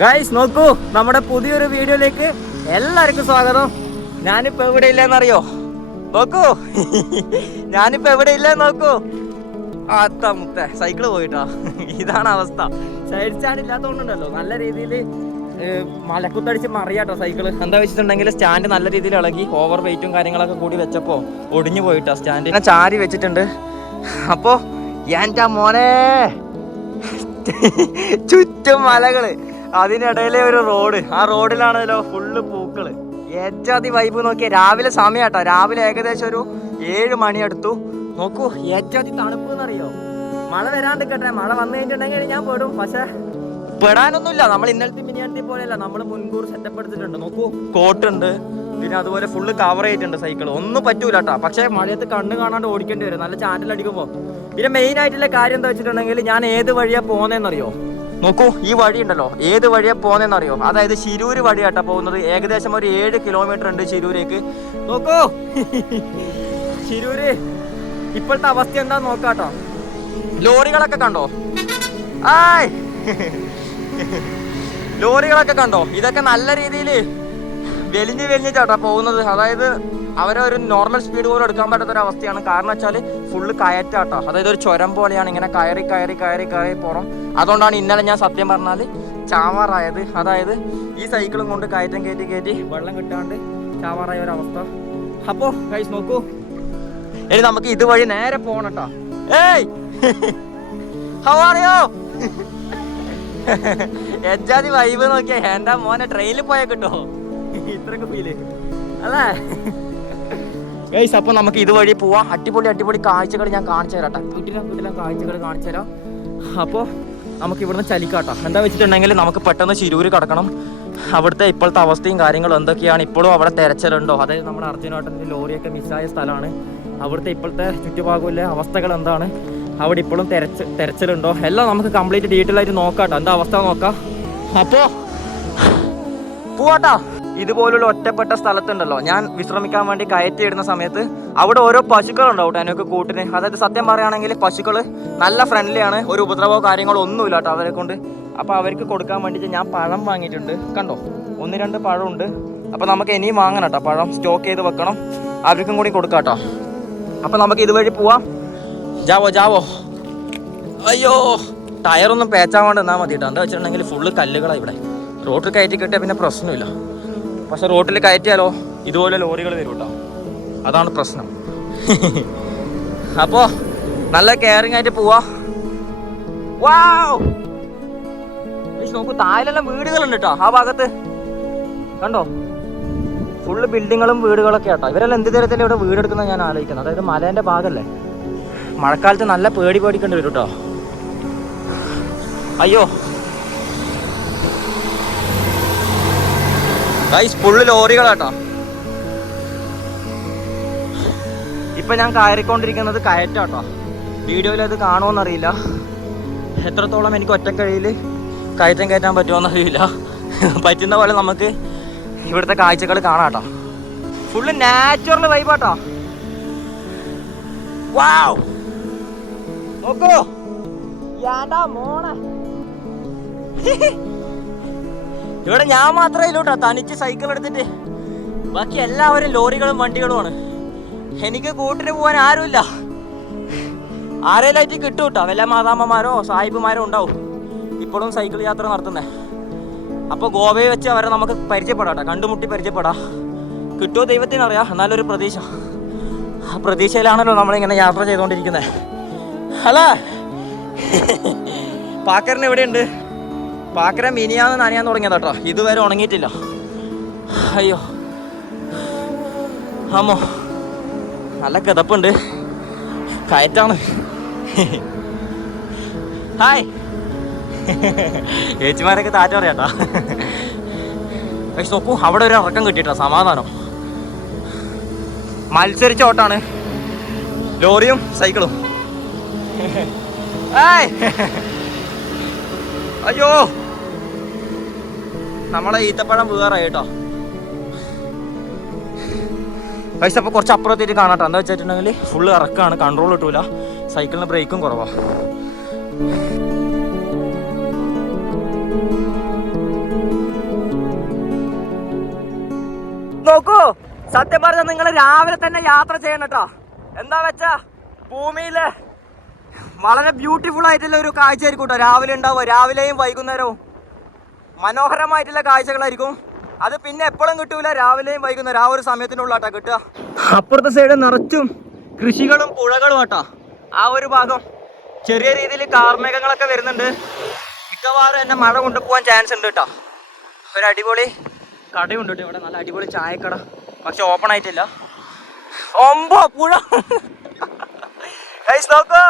Guys നോക്കൂ, നമ്മുടെ പുതിയൊരു വീഡിയോയിലേക്ക് എല്ലാവർക്കും സ്വാഗതം. ഞാനിപ്പോ എവിടെ ഇല്ലെന്നറിയോ? നോക്കൂ, ഞാനിപ്പോ എവിടെ ഇല്ലെന്ന് നോക്കൂ. മുത്ത സൈക്കിള് പോയിട്ടാ. ഇതാണ് അവസ്ഥ. സൈഡ് സ്റ്റാൻഡ് ഇല്ലാത്തതുകൊണ്ടുണ്ടല്ലോ നല്ല രീതിയിൽ മലക്കുത്തടിച്ച് മറിയാട്ടോ സൈക്കിള്. എന്താ വെച്ചിട്ടുണ്ടെങ്കിൽ സ്റ്റാൻഡ് നല്ല രീതിയിൽ ഇളകി ഓവർ വെയിറ്റും കാര്യങ്ങളൊക്കെ കൂടി വെച്ചപ്പോ ഒടിഞ്ഞു പോയിട്ടാ സ്റ്റാൻഡ്. ഞാൻ ചാരി വെച്ചിട്ടുണ്ട്. അപ്പോ എൻ്റെ മോനെ ചുറ്റും മലകള്, അതിനിടയിലെ ഒരു റോഡ്. ആ റോഡിലാണല്ലോ ഫുള്ള് പൂക്കള്. ഏറ്റവും വൈബ് നോക്കിയാൽ രാവിലെ സമയാട്ടോ. രാവിലെ ഏകദേശം ഒരു 7 മണി അടുത്തു. നോക്കൂ, ഏറ്റവും തണുപ്പ് എന്നറിയോ? മഴ വരാണ്ടിരിക്കട്ടെ. മഴ വന്നു കഴിഞ്ഞിട്ടുണ്ടെങ്കിൽ ഞാൻ പെടും. പക്ഷെ പെടാനൊന്നുമില്ല. നമ്മൾ ഇന്നലത്തെ മിനിയാനത്തെ പോലെയല്ല. നമ്മൾ മുൻകൂർ സെറ്റപ്പ് എടുത്തിട്ടുണ്ട്. നോക്കൂ, കോട്ടുണ്ട്, പിന്നെ അതുപോലെ ഫുള്ള് കവർ ചെയ്തിട്ടുണ്ട് സൈക്കിൾ. ഒന്നും പറ്റൂല കേട്ടോ. പക്ഷേ മഴയത്ത് കണ്ണ് കാണാണ്ട് ഓടിക്കേണ്ടി വരും നല്ല ചാൻഡിൽ അടിക്കുമ്പോൾ. പിന്നെ മെയിൻ ആയിട്ടുള്ള കാര്യം എന്താ വെച്ചിട്ടുണ്ടെങ്കിൽ ഞാൻ ഏത് വഴിയാ പോകുന്നതെന്നറിയോ? നോക്കൂ, ഈ വഴി ഉണ്ടല്ലോ, ഏത് വഴിയാ പോകുന്നതെന്നറിയോ? അതായത് ശിരൂര് വഴിയാട്ടാ പോകുന്നത്. ഏകദേശം ഒരു 7 കിലോമീറ്റർ ഉണ്ട് ശിരൂരേക്ക്. നോക്കൂ, ശിരൂര് ഇപ്പോഴത്തെ അവസ്ഥ എന്താ നോക്കാട്ടോ. ലോറികളൊക്കെ കണ്ടോ? ആയ്, ലോറികളൊക്കെ കണ്ടോ? ഇതൊക്കെ നല്ല രീതിയിൽ വെലിഞ്ഞ് ചേട്ടാ പോകുന്നത്. അതായത് അവരെ ഒരു നോർമൽ സ്പീഡ് പോലും എടുക്കാൻ പറ്റാത്തൊരവസ്ഥയാണ്. കാരണം വെച്ചാൽ ഫുള്ള് കയറ്റാട്ടോ. അതായത് ഒരു ചുരം പോലെയാണ്, ഇങ്ങനെ കയറി പോറും. അതുകൊണ്ടാണ് ഇന്നലെ ഞാൻ സത്യം പറഞ്ഞാൽ ചാവാറായത്. അതായത് ഈ സൈക്കിളും കൊണ്ട് കയറ്റം കയറ്റി വെള്ളം കിട്ടാണ്ട് ചാവാറായ ഒരവസ്ഥ. അപ്പോൾ ഗൈസ് നോക്കൂ, ഇനി നമുക്ക് ഇതുവഴി നേരെ പോകണം കേട്ടോ. ഏയ്, ഹൗ ആർ യു? എജാതി വൈബ് നോക്കിയാ എൻ്റെ മോനെ ട്രെയിനിൽ പോയാൽ കിട്ടോ ഇത്രയൊക്കെ ഫീല് അല്ലേ ഗൈസ്? അപ്പോൾ നമുക്ക് ഇതുവഴി പോവാം. അടിപൊളി കാഴ്ചകൾ ഞാൻ കാണിച്ചു തരാം കേട്ടോ. വീട്ടിലെ കാഴ്ചകൾ കാണിച്ചു തരാം. അപ്പോൾ നമുക്ക് ഇവിടുന്ന് ചലിക്കാട്ടോ. എന്താ വെച്ചിട്ടുണ്ടെങ്കിൽ നമുക്ക് പെട്ടെന്ന് ശിരൂര് കടക്കണം. അവിടുത്തെ ഇപ്പോഴത്തെ അവസ്ഥയും കാര്യങ്ങളും എന്തൊക്കെയാണ്, ഇപ്പോഴും അവിടെ തെരച്ചിലുണ്ടോ? അതായത് നമ്മുടെ അർജുനേട്ടൻ്റെ ലോറിയൊക്കെ മിസ്സായ സ്ഥലമാണ്. അവിടുത്തെ ഇപ്പോഴത്തെ ചുറ്റുഭാഗങ്ങളിലെ അവസ്ഥകൾ എന്താണ്, അവിടെ ഇപ്പോഴും തെരച്ചിലുണ്ടോ, എല്ലാം നമുക്ക് കംപ്ലീറ്റ് ഡീറ്റെയിൽ ആയിട്ട് നോക്കാട്ടോ. എന്താ അവസ്ഥ നോക്കാം. അപ്പോൾ പോവാട്ടോ. ഇതുപോലുള്ള ഒറ്റപ്പെട്ട സ്ഥലത്തുണ്ടല്ലോ ഞാൻ വിശ്രമിക്കാൻ വേണ്ടി കയറ്റിയിടുന്ന സമയത്ത് അവിടെ ഓരോ പശുക്കളുണ്ടാവും കേട്ടോ എനിക്ക് കൂട്ടിന്. അതായത് സത്യം പറയുകയാണെങ്കിൽ പശുക്കൾ നല്ല ഫ്രണ്ട്ലിയാണ്. ഒരു ഉപദ്രവമോ കാര്യങ്ങളോ ഒന്നുമില്ല കേട്ടോ അവരെ കൊണ്ട്. അപ്പോൾ അവർക്ക് കൊടുക്കാൻ വേണ്ടിയിട്ട് ഞാൻ പഴം വാങ്ങിയിട്ടുണ്ട്. കണ്ടോ, 1-2 പഴമുണ്ട്. അപ്പോൾ നമുക്ക് ഇനിയും വാങ്ങണം കേട്ടോ. പഴം സ്റ്റോക്ക് ചെയ്ത് വെക്കണം, അവർക്കും കൂടി കൊടുക്കാം കേട്ടോ. അപ്പോൾ നമുക്ക് ഇതുവഴി പോവാം. ജാവോ. അയ്യോ, ടയറൊന്നും പേച്ചാൻ വേണ്ടി എന്നാൽ മതി കേട്ടോ. എന്താ വെച്ചിട്ടുണ്ടെങ്കിൽ ഫുള്ള് കല്ലുകളാണ് ഇവിടെ. റോഡിൽ കയറ്റി കിട്ടിയാൽ പിന്നെ പ്രശ്നമില്ല. പക്ഷെ റോട്ടിൽ കയറ്റിയാലോ ഇതുപോലെ ലോറികൾ വരും കേട്ടോ. അതാണ് പ്രശ്നം. അപ്പോൾ നല്ല കെയറിങ് ആയിട്ട് പോവാ. വാവ്, നോക്കൂ, താഴെല്ലാം വീടുകളുണ്ട് കേട്ടോ. ആ ഭാഗത്ത് കണ്ടോ, ഫുള്ള് ബിൽഡിങ്ങുകളും വീടുകളൊക്കെ കേട്ടോ. ഇവരെല്ലാം എന്ത് തരത്തിലും ഇവിടെ വീടെടുക്കുന്നത് ഞാൻ ആലോചിക്കുന്നത്. അതായത് മലേൻ്റെ ഭാഗമല്ലേ, മഴക്കാലത്ത് നല്ല പേടിക്കേണ്ടി വരും കേട്ടോ. അയ്യോ ഗൈസ്, ഫുള്ള് ലോറികളാട്ടോ. ഇപ്പം ഞാൻ കയറിക്കൊണ്ടിരിക്കുന്നത് കയറ്റാട്ടോ. വീഡിയോയിൽ അത് കാണുമോയെന്നറിയില്ല. എത്രത്തോളം എനിക്ക് ഒറ്റക്കഴിയിൽ കയറ്റാൻ പറ്റുമോയെന്നറിയില്ല. പറ്റുന്ന പോലെ നമുക്ക് ഇവിടുത്തെ കാഴ്ചകൾ കാണാട്ടോ. Full natural വൈബാട്ടോ. വാവ്, നോക്കൂ, യാണ്ടാ മോനെ. ഇവിടെ ഞാൻ മാത്രമേ ഇല്ല കേട്ടോ തനിച്ച് സൈക്കിൾ എടുത്തിട്ട്. ബാക്കി എല്ലാവരും ലോറികളും വണ്ടികളുമാണ്. എനിക്ക് കൂട്ടിന് പോകാൻ ആരുമില്ല. ആരേലായിട്ട് കിട്ടും കേട്ടോ. വല്ല മാതാമ്മമാരോ സാഹിബുമാരോ ഉണ്ടാവും ഇപ്പോഴും സൈക്കിൾ യാത്ര നടത്തുന്നത്. അപ്പോൾ ഗോവയെ വെച്ച് അവരെ നമുക്ക് പരിചയപ്പെടാം കേട്ടോ. കണ്ടുമുട്ടി പരിചയപ്പെടാം. കിട്ടുമോ ദൈവത്തിനറിയാം. എന്നാലൊരു പ്രതീക്ഷ. ആ പ്രതീക്ഷയിലാണല്ലോ നമ്മളിങ്ങനെ യാത്ര ചെയ്തുകൊണ്ടിരിക്കുന്നത്. അല്ല, പാക്കറിന് എവിടെയുണ്ട്? പാക്കര മിനിയാന്ന് നനയാൻ തുടങ്ങിയത് കേട്ടോ. ഇതുവരെ ഉണങ്ങിയിട്ടില്ല. അയ്യോ അമ്മോ, നല്ല കിതപ്പുണ്ട്. കയറ്റാണ്. ഹായ്, ചേച്ചിമാരൊക്കെ താറ്റ പറയാട്ടോ. പക്ഷെ നോക്കൂ, അവിടെ ഒരു ഇറക്കം കിട്ടിയിട്ടോ. സമാധാനം. മത്സരിച്ച ഓട്ടാണ് ലോറിയും സൈക്കിളും. അയ്യോ, നമ്മളെ ഈത്തപ്പഴം വീറായി കേട്ടോ. പൈസ അപ്പോൾ കുറച്ച് അപ്പുറത്തേക്ക് കാണാട്ടോ. എന്താ വെച്ചിട്ടുണ്ടെങ്കിൽ ഫുള്ള് ഇറക്കാണ്, കൺട്രോൾ കിട്ടൂല. സൈക്കിളിന് ബ്രേക്കും കുറവാണ്. നോക്കൂ, സത്യം പറഞ്ഞാൽ നിങ്ങൾ രാവിലെ തന്നെ യാത്ര ചെയ്യണം കേട്ടോ. എന്താ വെച്ചാ ഭൂമിയിലെ വളരെ ബ്യൂട്ടിഫുൾ ആയിട്ടുള്ള ഒരു കാഴ്ചയായിരിക്കും കേട്ടോ രാവിലെ ഉണ്ടാവുക. രാവിലെയും വൈകുന്നേരവും മനോഹരമായിട്ടുള്ള കാഴ്ചകളായിരിക്കും. അത് പിന്നെ എപ്പോഴും കിട്ടൂല, രാവിലെയും വൈകുന്നേരം ആ ഒരു സമയത്തിനുള്ളാട്ടാ കിട്ടുക. അപ്പുറത്തെ സൈഡ് നിറച്ചും കൃഷികളും പുഴകളും ആട്ടാ. ആ ഒരു ഭാഗം ചെറിയ രീതിയിൽ കാർമേഘങ്ങളൊക്കെ വരുന്നുണ്ട്. മിക്കവാറും എന്നെ മഴ കൊണ്ടുപോകാൻ ചാൻസ് ഉണ്ട് കേട്ടോ. ഒരു അടിപൊളി കടയുണ്ട് കേട്ടോ ഇവിടെ, നല്ല അടിപൊളി ചായക്കട. പക്ഷെ ഓപ്പൺ ആയിട്ടില്ല. ഒമ്പോ പുഴ നോക്കൂ,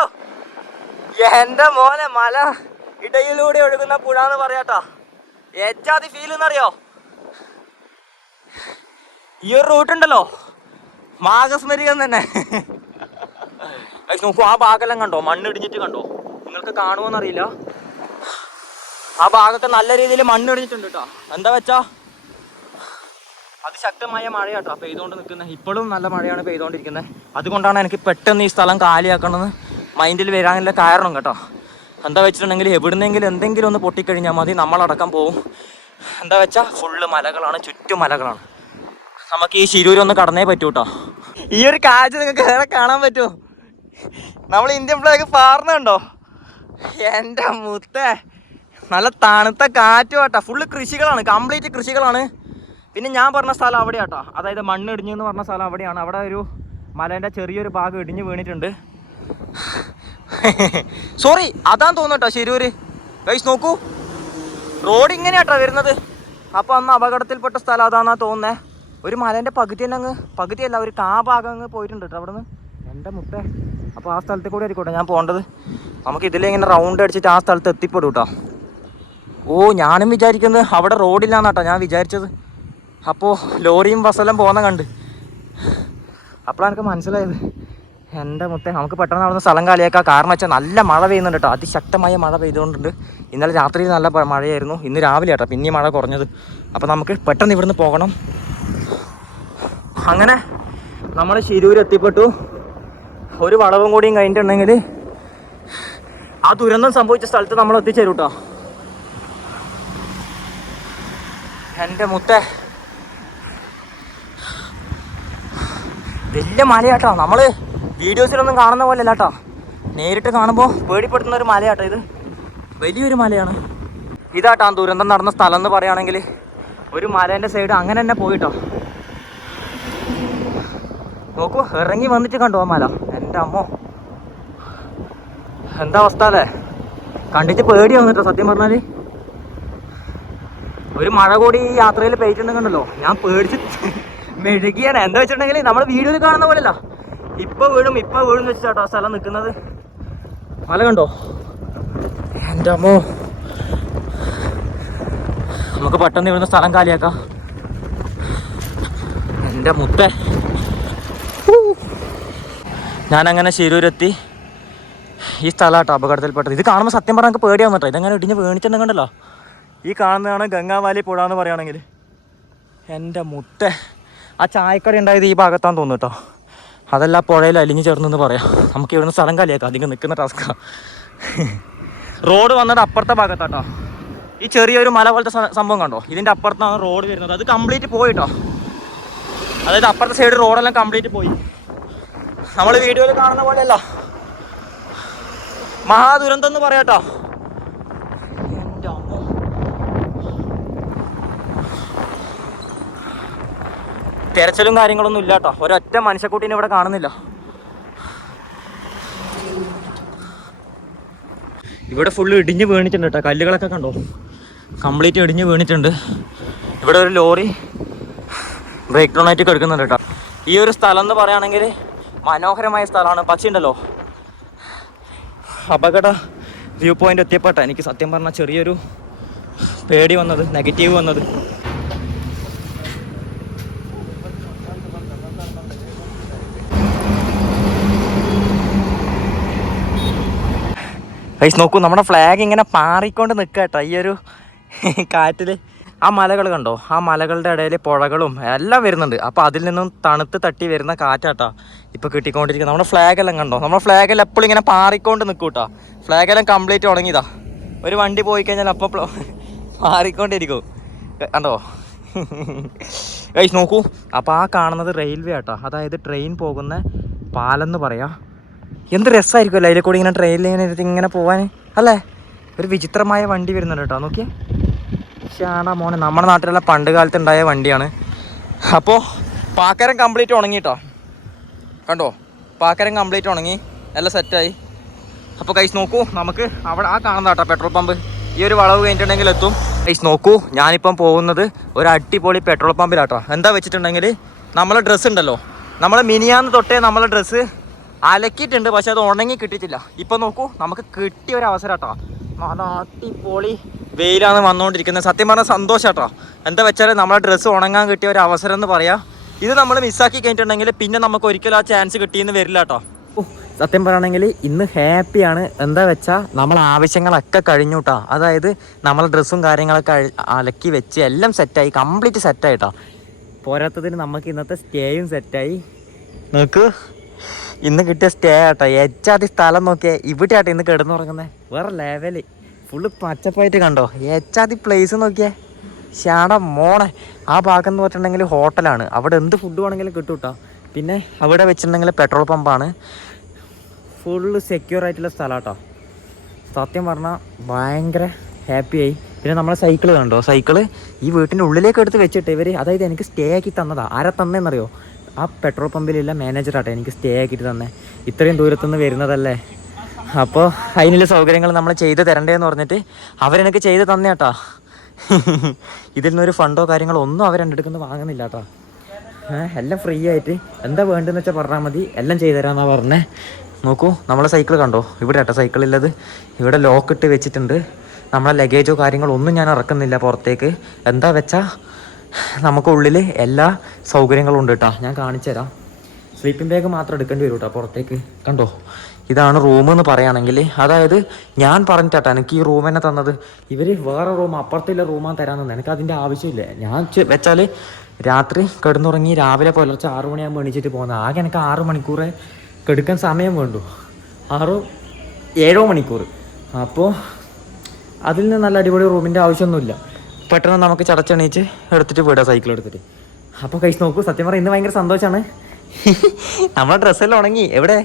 എന്റെ മോനെ മല ഇടയിലൂടെ ഒഴുകുന്ന പുഴ എന്ന് പറയാട്ടോ. ഏച്ചാതി ഫീൽ എന്നറിയോ? ഈ ഒരു റൂട്ട് ഉണ്ടല്ലോ മാഘസ്മരികം തന്നെ. നോക്കൂ, ആ ഭാഗമെല്ലാം കണ്ടോ, മണ്ണിടിഞ്ഞിട്ട് കണ്ടോ? നിങ്ങൾക്ക് കാണുമോന്നറിയില്ല. ആ ഭാഗമൊക്കെ നല്ല രീതിയിൽ മണ്ണിടിഞ്ഞിട്ടുണ്ട് കേട്ടോ. എന്താ വെച്ചാ അതിശക്തമായ മഴയാട്ടോ പെയ്തുകൊണ്ട് നിൽക്കുന്നത്. ഇപ്പോഴും നല്ല മഴയാണ് പെയ്തുകൊണ്ടിരിക്കുന്നത്. അതുകൊണ്ടാണ് എനിക്ക് പെട്ടെന്ന് ഈ സ്ഥലം കാലിയാക്കണമെന്ന് മൈൻഡിൽ വരാനുള്ള കാരണം കേട്ടോ. എന്താ വെച്ചിട്ടുണ്ടെങ്കിൽ എവിടുന്നെങ്കിലും എന്തെങ്കിലും ഒന്ന് പൊട്ടിക്കഴിഞ്ഞാൽ മതി, നമ്മളടക്കം പോവും. എന്താ വെച്ചാൽ ഫുള്ള് മലകളാണ്, ചുറ്റും മലകളാണ്. നമുക്ക് ഈ ശിരൂരൊന്ന് കടന്നേ പറ്റൂ കേട്ടോ. ഈ ഒരു കാഴ്ച നിങ്ങൾക്ക് വേറെ കാണാൻ പറ്റുമോ? നമ്മൾ ഇന്ത്യൻ ഫ്ലാഗ് പാറുന്നുണ്ടോ? എൻ്റെ മുത്തേ, നല്ല തണുത്ത കാറ്റും കേട്ടോ. ഫുള്ള് കൃഷികളാണ്, കംപ്ലീറ്റ് കൃഷികളാണ്. പിന്നെ ഞാൻ പറഞ്ഞ സ്ഥലം അവിടെയാട്ടോ, അതായത് മണ്ണ് ഇടിഞ്ഞു എന്ന് പറഞ്ഞ സ്ഥലം അവിടെയാണ്. അവിടെ ഒരു മലേൻ്റെ ചെറിയൊരു ഭാഗം ഇടിഞ്ഞ് വീണിട്ടുണ്ട്. സോറി, അതാന്ന് തോന്നുട്ടോ ശിരൂര്. ഗൈസ് നോക്കൂ, റോഡ് ഇങ്ങനെയാട്ടോ വരുന്നത്. അപ്പോൾ അന്ന് അപകടത്തിൽപ്പെട്ട സ്ഥലം അതാന്നാ തോന്നുന്നത്. ഒരു മലേൻ്റെ പകുതി തന്നെ അങ്ങ്, പകുതിയല്ല ഒരു ഭാഗം അങ്ങ് പോയിട്ടുണ്ട് കേട്ടോ അവിടെ നിന്ന്. എൻ്റെ മുത്തേ, അപ്പോൾ ആ സ്ഥലത്ത് കൂടെ ആയിരിക്കട്ടെ ഞാൻ പോകേണ്ടത്. നമുക്ക് ഇതിലിങ്ങനെ റൗണ്ട് അടിച്ചിട്ട് ആ സ്ഥലത്ത് എത്തിപ്പെടും കേട്ടോ. ഓ, ഞാനും വിചാരിക്കുന്നത് അവിടെ റോഡില്ലാന്നാട്ടോ ഞാൻ വിചാരിച്ചത്. അപ്പോൾ ലോറിയും ബസ്സെല്ലാം പോകുന്ന കണ്ട് അപ്പോഴാണ് എനിക്ക് മനസ്സിലായത്. എൻ്റെ മുത്തേ, നമുക്ക് പെട്ടെന്ന് അവിടെ നിന്ന് സ്ഥലം കാലിയാക്കാം. കാരണം വെച്ചാൽ നല്ല മഴ പെയ്യുന്നുണ്ട് കേട്ടോ, അതിശക്തമായ മഴ പെയ്തുകൊണ്ടുണ്ട്. ഇന്നലെ രാത്രിയിൽ നല്ല മഴയായിരുന്നു, ഇന്ന് രാവിലെ കേട്ടോ പിന്നെ മഴ കുറഞ്ഞത്. അപ്പോൾ നമുക്ക് പെട്ടെന്ന് ഇവിടുന്ന് പോകണം. അങ്ങനെ നമ്മൾ ശിരൂർ എത്തിപ്പെട്ടു. ഒരു വളവും കൂടിയും കഴിഞ്ഞിട്ടുണ്ടെങ്കിൽ ആ ദുരന്തം സംഭവിച്ച സ്ഥലത്ത് നമ്മൾ എത്തിച്ചേരും കേട്ടോ. എൻ്റെ മുത്തേ, വലിയ മലയാട്ടോ. നമ്മൾ വീഡിയോസിലൊന്നും കാണുന്ന പോലെ അല്ല കേട്ടോ, നേരിട്ട് കാണുമ്പോൾ പേടിപ്പെടുത്തുന്ന ഒരു മലയാട്ടോ. ഇത് വലിയൊരു മലയാണ്. ഇതാട്ടോ ദുരന്തം നടന്ന സ്ഥലം എന്ന് പറയുകയാണെങ്കിൽ. ഒരു മലേൻ്റെ സൈഡ് അങ്ങനെ തന്നെ പോയിട്ടോ. നോക്കൂ, ഇറങ്ങി വന്നിട്ട് കണ്ടോ ആ മല. എൻ്റെ അമ്മോ, എന്താ അവസ്ഥ അല്ലേ? കണ്ടിട്ട് പേടി വന്നിട്ടോ സത്യം പറഞ്ഞാൽ. ഒരു മഴ കൂടി ഈ യാത്രയിൽ പെയ്യിട്ടുണ്ടെങ്കിലോ ഞാൻ പേടിച്ച് മെഴുകിയാണ്. എന്താ വെച്ചിട്ടുണ്ടെങ്കിൽ നമ്മൾ വീഡിയോയിൽ കാണുന്ന പോലെയല്ല, ഇപ്പം വീഴും എന്ന് വെച്ചിട്ടാട്ടോ ആ സ്ഥലം നിൽക്കുന്നത്. മല കണ്ടോ? എൻ്റെ അമ്മോ, നമുക്ക് പെട്ടെന്ന് ഇവിടുന്ന് സ്ഥലം കാലിയാക്കാം. എൻ്റെ മുത്തേ, ഞാനങ്ങനെ ശിരൂരെത്തി. ഈ സ്ഥലമാട്ടോ അപകടത്തിൽപ്പെട്ടത്. ഇത് കാണുമ്പോൾ സത്യം പറഞ്ഞാൽ നമുക്ക് പേടിയാവും കേട്ടോ. ഇതങ്ങനെ ഇടിഞ്ഞ് വീണിട്ടുണ്ടെങ്കിലോ. ഈ കാണുന്നതാണ് ഗംഗാവാലി പുഴ എന്ന് പറയുകയാണെങ്കിൽ. എൻ്റെ മുത്തേ, ആ ചായക്കട ഉണ്ടായത് ഈ ഭാഗത്താന്ന് തോന്നുന്നു കേട്ടോ. അതെല്ലാം പുഴയിൽ അലിഞ്ഞു ചേർന്നെന്ന് പറയാം. നമുക്ക് ഇവിടുന്ന് സ്ഥലം കാലിയാക്കാം, അധികം നിൽക്കുന്ന ടാസ്ക്കാണ്. റോഡ് വന്നത് അപ്പുറത്തെ ഭാഗത്താട്ടോ. ഈ ചെറിയൊരു മല പോലത്തെ സംഭവം കണ്ടോ, ഇതിൻ്റെ അപ്പുറത്താണ് റോഡ് വരുന്നത്. അത് കംപ്ലീറ്റ് പോയിട്ടോ, അതായത് അപ്പുറത്തെ സൈഡ് റോഡെല്ലാം കംപ്ലീറ്റ് പോയി. നമ്മൾ വീഡിയോയിൽ കാണുന്ന പോലെയല്ല, മഹാദുരന്തം എന്ന് പറയാട്ടോ. എൻ്റെ അമ്മ, തെരച്ചിലും കാര്യങ്ങളൊന്നും ഇല്ല കേട്ടോ. ഒരൊറ്റ മനുഷ്യക്കൂട്ടിനെ ഇവിടെ കാണുന്നില്ല. ഇവിടെ ഫുള്ള് ഇടിഞ്ഞ് വീണിട്ടുണ്ട് കേട്ടോ. കല്ലുകളൊക്കെ കണ്ടോ, കംപ്ലീറ്റ് ഇടിഞ്ഞ് വീണിട്ടുണ്ട്. ഇവിടെ ഒരു ലോറി ബ്രേക്ക് ഡൗൺ ആയിട്ട് കിടക്കുന്നുണ്ട് കേട്ടോ. ഈ ഒരു സ്ഥലം എന്ന് പറയുകയാണെങ്കിൽ മനോഹരമായ സ്ഥലമാണ്. പക്ഷേ ഉണ്ടല്ലോ, അപകട വ്യൂ പോയിന്റ് എത്തിയപ്പോട്ടെ എനിക്ക് സത്യം പറഞ്ഞാൽ ചെറിയൊരു പേടി വന്നത്, നെഗറ്റീവ് വന്നത്. ഗൈസ് നോക്കൂ, നമ്മുടെ ഫ്ലാഗ് ഇങ്ങനെ പാറിക്കൊണ്ട് നിൽക്കുക കേട്ടോ ഈ ഒരു കാറ്റിൽ. ആ മലകൾ കണ്ടോ, ആ മലകളുടെ ഇടയിൽ പുഴകളും എല്ലാം വരുന്നുണ്ട്. അപ്പോൾ അതിൽ നിന്നും തണുത്ത് തട്ടി വരുന്ന കാറ്റാട്ടോ ഇപ്പോൾ കിട്ടിക്കൊണ്ടിരിക്കുന്നത്. നമ്മുടെ ഫ്ലാഗെല്ലാം കണ്ടോ, നമ്മുടെ ഫ്ലാഗെല്ലാം എപ്പോഴും ഇങ്ങനെ പാറിക്കൊണ്ട് നിൽക്കും കേട്ടോ. ഫ്ലാഗെല്ലാം കംപ്ലീറ്റ് ഉണങ്ങിയതാ. ഒരു വണ്ടി പോയി കഴിഞ്ഞാൽ അപ്പോൾ പാറിക്കൊണ്ടിരിക്കും കണ്ടോ. ഗൈസ് നോക്കൂ, അപ്പോൾ ആ കാണുന്നത് റെയിൽവേ ആട്ടോ, അതായത് ട്രെയിൻ പോകുന്ന പാലം എന്ന് പറയാം. എന്ത് രസമായിരിക്കുമല്ലോ അതിലെ കൂടി ഇങ്ങനെ ട്രെയിനിൽ ഇങ്ങനെ പോകാൻ അല്ലേ. ഒരു വിചിത്രമായ വണ്ടി വരുന്നുണ്ട് കേട്ടോ, നോക്കിയേ. ഷാണ മോനെ, നമ്മുടെ നാട്ടിലുള്ള പണ്ട് കാലത്ത് ഉണ്ടായ വണ്ടിയാണ്. അപ്പോൾ പാക്കരം കംപ്ലീറ്റ് ഉണങ്ങി കേട്ടോ, കണ്ടോ, പാക്കരം കംപ്ലീറ്റ് ഉണങ്ങി, എല്ലാം സെറ്റായി. അപ്പോൾ കൈസ് നോക്കൂ, നമുക്ക് അവിടെ ആ കാണുന്ന കേട്ടോ പെട്രോൾ പമ്പ്, ഈ ഒരു വളവ് കഴിഞ്ഞിട്ടുണ്ടെങ്കിൽ എത്തും. കൈസ് നോക്കൂ, ഞാനിപ്പം പോകുന്നത് ഒരു അടിപൊളി പെട്രോൾ പമ്പിലാട്ടോ. എന്താ വെച്ചിട്ടുണ്ടെങ്കിൽ നമ്മളെ ഡ്രസ്സ് ഉണ്ടല്ലോ, നമ്മൾ മിനിയാന്ന് തൊട്ടേ നമ്മളെ ഡ്രസ്സ് അലക്കിയിട്ടുണ്ട്, പക്ഷെ അത് ഉണങ്ങി കിട്ടിയിട്ടില്ല. ഇപ്പം നോക്കൂ, നമുക്ക് കിട്ടിയ ഒരു അവസരം കേട്ടോ. നല്ല അടിപൊളി വെയിലാണ് വന്നുകൊണ്ടിരിക്കുന്നത്. സത്യം പറഞ്ഞാൽ സന്തോഷം കേട്ടോ. എന്താ വെച്ചാൽ നമ്മളെ ഡ്രസ്സ് ഉണങ്ങാൻ കിട്ടിയ ഒരു അവസരം എന്ന് പറയാം. ഇത് നമ്മൾ മിസ്സാക്കി കഴിഞ്ഞിട്ടുണ്ടെങ്കിൽ പിന്നെ നമുക്ക് ഒരിക്കലും ആ ചാൻസ് കിട്ടിയെന്ന് വരില്ല കേട്ടോ. സത്യം പറയുകയാണെങ്കിൽ ഇന്ന് ഹാപ്പിയാണ്. എന്താ വെച്ചാൽ നമ്മൾ ആവശ്യങ്ങളൊക്കെ കഴിഞ്ഞു കേട്ടോ. അതായത് നമ്മളെ ഡ്രസ്സും കാര്യങ്ങളൊക്കെ അലക്കി വെച്ച് എല്ലാം സെറ്റായി, കംപ്ലീറ്റ് സെറ്റായിട്ടോ. പോരാത്തതിന് നമുക്ക് ഇന്നത്തെ സ്റ്റേയും സെറ്റായി. നോക്ക്, ഇന്ന് കിട്ടിയ സ്റ്റേ ആട്ടോ, എച്ചാതി സ്ഥലം നോക്കിയാൽ ഇവിടെ ആട്ടോ ഇന്ന് കിടന്നുറങ്ങുന്നത്. വേറെ ലെവല്, ഫുള്ള് പച്ചപ്പായിട്ട് കണ്ടോ, എച്ചാതി പ്ലേസ് നോക്കിയേ. ഷാട മോണെ, ആ ഭാഗം എന്ന് പറഞ്ഞിട്ടുണ്ടെങ്കിൽ ഹോട്ടലാണ്, അവിടെ എന്ത് ഫുഡ് വേണമെങ്കിലും കിട്ടും കേട്ടോ. പിന്നെ അവിടെ വെച്ചിട്ടുണ്ടെങ്കിൽ പെട്രോൾ പമ്പാണ്, ഫുള്ള് സെക്യൂർ ആയിട്ടുള്ള സ്ഥലം കേട്ടോ. സത്യം പറഞ്ഞാൽ ഭയങ്കര ഹാപ്പിയായി. പിന്നെ നമ്മളെ സൈക്കിള് കണ്ടോ, സൈക്കിള് ഈ വീട്ടിൻ്റെ ഉള്ളിലേക്ക് എടുത്ത് വെച്ചിട്ട് ഇവർ, അതായത് എനിക്ക് സ്റ്റേ ആക്കി തന്നതാ. ആരാ തന്നേന്നറിയോ? ആ പെട്രോൾ പമ്പിലുള്ള മാനേജറാട്ടെ എനിക്ക് സ്റ്റേ ആക്കിയിട്ട് തന്നെ. ഇത്രയും ദൂരത്തുനിന്ന് വരുന്നതല്ലേ, അപ്പോൾ അതിനുള്ള സൗകര്യങ്ങൾ നമ്മൾ ചെയ്ത് തരണ്ടേന്ന് പറഞ്ഞിട്ട് അവരെനിക്ക് ചെയ്ത് തന്നെ കേട്ടോ. ഇതിൽ നിന്നൊരു ഫണ്ടോ കാര്യങ്ങളോ ഒന്നും അവരെൻ്റെ അടുക്കുന്ന വാങ്ങുന്നില്ല കേട്ടോ. എല്ലാം ഫ്രീ ആയിട്ട് എന്താ വേണ്ടതെന്ന് വെച്ചാൽ പറഞ്ഞാൽ മതി, എല്ലാം ചെയ്തു തരാമെന്നാണ് പറഞ്ഞേ. നോക്കൂ, നമ്മളെ സൈക്കിൾ കണ്ടോ, ഇവിടെ കേട്ടോ സൈക്കിളുള്ളത്. ഇവിടെ ലോക്ക് ഇട്ട് വെച്ചിട്ടുണ്ട്. നമ്മളെ ലഗേജോ കാര്യങ്ങളോ ഒന്നും ഞാൻ ഇറക്കുന്നില്ല പുറത്തേക്ക്. എന്താ വെച്ചാൽ നമുക്ക് ഉള്ളിൽ എല്ലാ സൗകര്യങ്ങളും ഉണ്ട് കേട്ടോ. ഞാൻ കാണിച്ചു തരാം. സ്ലീപ്പിംഗ് ബാഗ് മാത്രം എടുക്കേണ്ടി വരും കേട്ടോ പുറത്തേക്ക്. കണ്ടോ, ഇതാണ് റൂമെന്ന് പറയുകയാണെങ്കിൽ. അതായത് ഞാൻ പറഞ്ഞിട്ടാ എനിക്ക് ഈ റൂം തന്നെ തന്നത്. ഇവർ വേറെ റൂം, അപ്പുറത്തുള്ള റൂമാണ് തരാമെന്ന്. എനിക്ക് അതിൻ്റെ ആവശ്യമില്ല. ഞാൻ വെച്ചാൽ രാത്രി കിടന്നുറങ്ങി രാവിലെ പുലർച്ചെ 6 മണിയാകുമ്പോൾ എണീച്ചിട്ട് പോകുന്നത്. ആകെ എനിക്ക് 6 മണിക്കൂറേ കെടുക്കാൻ സമയം വേണ്ടു, 6-7 മണിക്കൂർ. അപ്പോൾ അതിൽ നിന്ന് നല്ല അടിപൊളി റൂമിൻ്റെ ആവശ്യമൊന്നുമില്ല. പെട്ടെന്ന് നമുക്ക് ചടച്ചെണീച്ച് എടുത്തിട്ട് വിടാം സൈക്കിൾ എടുത്തിട്ട്. അപ്പോൾ കഴിച്ച് നോക്കൂ, സത്യം പറഞ്ഞാൽ ഇന്ന് ഭയങ്കര സന്തോഷമാണ്. നമ്മളെ ഡ്രസ്സെല്ലാം ഉണങ്ങി. എവിടെ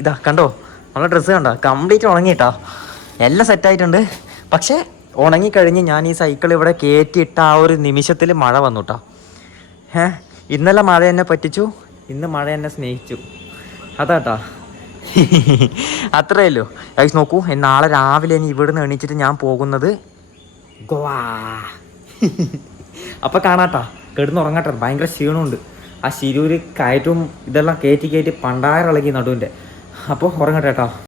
ഇതാ കണ്ടോ, നമ്മളെ ഡ്രസ്സ് കണ്ടോ, കംപ്ലീറ്റ് ഉണങ്ങിയിട്ടാ, എല്ലാം സെറ്റായിട്ടുണ്ട്. പക്ഷേ ഉണങ്ങിക്കഴിഞ്ഞ് ഞാൻ ഈ സൈക്കിൾ ഇവിടെ കയറ്റിയിട്ട ആ ഒരു നിമിഷത്തിൽ മഴ വന്നു കേട്ടോ. ഇന്നലെ മഴ എന്നെ പറ്റിച്ചു, ഇന്ന് മഴ എന്നെ സ്നേഹിച്ചു. അതാട്ടാ, അത്രയേ ഉള്ളൂ. ഗൈസ് നോക്കൂ, നാളെ രാവിലെ ഇനി ഇവിടുന്ന് എണീച്ചിട്ട് ഞാൻ പോകുന്നത് ഗോവാ. അപ്പം കാണാട്ടാ, കിടന്നുറങ്ങാട്ടെ, ഭയങ്കര ക്ഷീണമുണ്ട്. ആ ശിരൂര് കയറ്റും ഇതെല്ലാം കയറ്റി പണ്ടായിരളകി നടുവിൻ്റെ. അപ്പോൾ ഉറങ്ങട്ടെ കേട്ടോ.